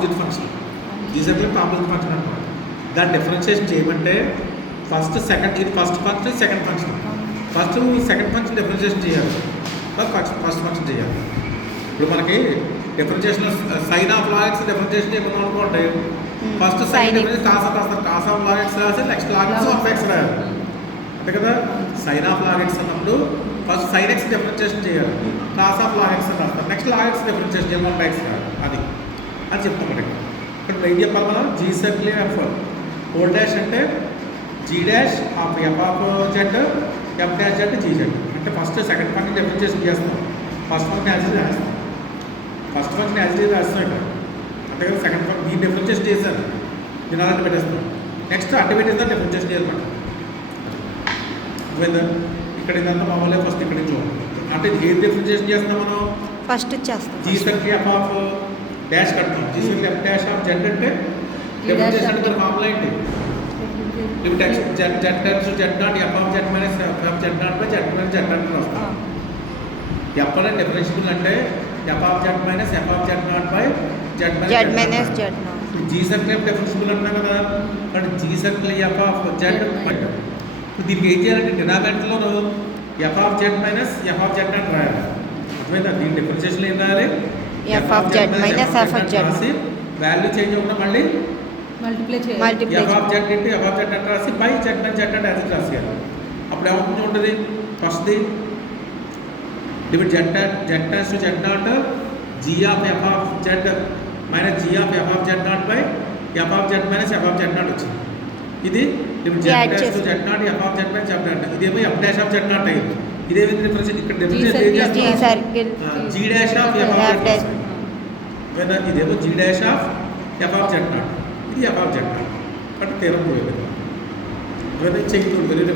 Opposite function. G circle యొక్క opposite function అనమాట. దాన్ని డిఫరెన్షియేషన్ చేయమంటే ఫస్ట్ సెకండ్, ఇది first function, second function. First second function differentiation చేయాలి, ఫస్ట్ ఫంక్షన్ చేయాలి. ఇప్పుడు మనకి differentiation sine of log X differentiation చేయకుండా అనుకోండి, first sine difference cos of log X రాసి next log X of X రాయాలి అంతే కదా. సైన్ ఆఫ్ లాగ్ ఎక్స్ అన్నప్పుడు ఫస్ట్ సైన్ ఎక్స్ డిఫరెన్షియేషన్ చేయాలి, కాస్ ఆఫ్ లాగ్ ఎక్స్ అని రాస్తాం, నెక్స్ట్ లాగ్ ఎక్స్ డిఫరెన్షియేషన్ చేయాలి, 1 ఎక్స్ రాయాలి. అది చెప్తాం మనకి. ఇక్కడ ఏం చెప్పాలి మనం, G circle F whole dash అంటే G dash of F of Z, F dash Z G Z. అంటే ఫస్ట్ సెకండ్ ఫంక్షన్ డిఫరెన్షియేషన్ చేస్తాం, ఫస్ట్ ఫంక్షన్ యాజ్ ఇట్ రాస్తాం, ఫస్ట్ ఫంక్షన్ యాజ్ ఇట్ రాస్తాం ఇక్కడ అంతే కదా. సెకండ్ ఫంక్షన్ ఈ డిఫరెన్షియేషన్ చేశాను, దీని అలాంటి పెట్టేస్తాం, నెక్స్ట్ అటు పెట్టేస్తా డిఫరెన్షియేషన్ చేయాలన్నమాట. అర్థమైందా? ఇక్కడ ఇదంతా మామూలుగా ఫస్ట్ ఇక్కడ నుంచి అంటే ఏది డిఫరెన్షియేషన్ చేస్తాం మనం, ఫస్ట్ చేస్తాం G circle F of dash కట్టాం, G circle F dash of Z అంటే డిఫరెన్షియేషన్ అంటే ఫార్ములా ఏంటి, ఇప్పుడు X Z Z terms Z not F of Z minus F of Z not by Z minus Z not వస్తాం. F అంటే differentiable అంటే F of Z minus F of Z not by Z minus Z not. G circle differentiable అంటున్నాం కదా, కాబట్టి G circle F of Z. దీనికి ఏం చేయాలంటే డినామినేటర్లో F of Z minus F of Z not రాయాలి. అర్థమైందా? దీని డిఫరెన్షియేషన్ ఏం రాయాలి, F of Z minus F of Z రాసి వాల్యూ చేంజ్ అవ్వకుండా మళ్ళీ multiply F of Z into F of Z not రాసి by Z minus Z not as it రాసేయాలి. అప్పుడు ఏమవుతుంది ఉంటుంది, ఫస్ట్ది limit Z tends to Z not G of F of Z minus G of F of Z not by F of Z minus F of Z not వచ్చింది. ఇది limit Z tends to Z not F of Z minus F not, ఇదేమో F dash of Z not అయ్యింది. ఇదేమి difference ఇక్కడ difference G circle G dash of F of Z, ఇదేమో G dash of F of Z not, ఇది F of Z not. But తీరం పోయింది చెయ్యి తెలియదు.